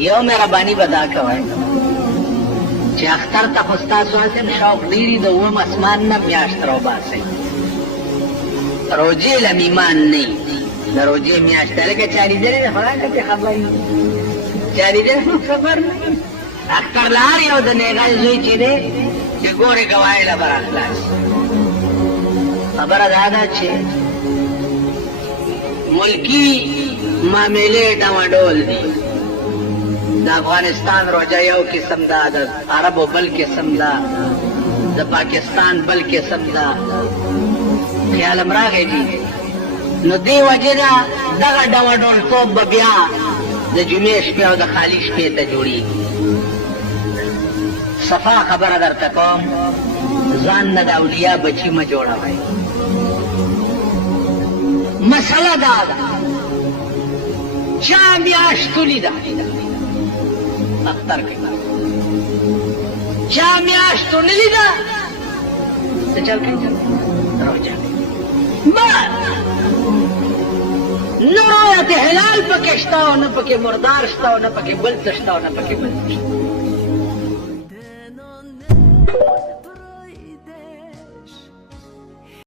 you مهرباني به دا کوئ چې اختر ته خو ستاسو هسې شوق ډېري د اووم اسمان نه میاشت راوباسئ روجې لم ایمان نه د روجې میاشت لکه چاریدلې ده خو هغه خبر چاریدلې خبر نه اختر له هر یو د نیغل زوی چې دی چې ګورې ګواهي له بر اخلاص خبره دا ده چې ملکی معاملې ډواډول دي د افغانستان روجه یو قسم ده د عربو بل قسم ده د پاکستان بل قسم ده خیالم راغی دي نو دې وجې نه دغه ډواډولتوب به بیا د جمعې شپې او د خالي شپې ته جوړېږي صفا خبره درته کوم ځان نه د اولیا بچي مه جوړوئ مسله دا ده چا میاشت ولیده اختر کوي چا میاشت ونه لیده څه چل کوي روژه نه رویت هلال پکې شته او نه پکې مردار شته او نه پکې بل څه شته او نه پکې بل څه شته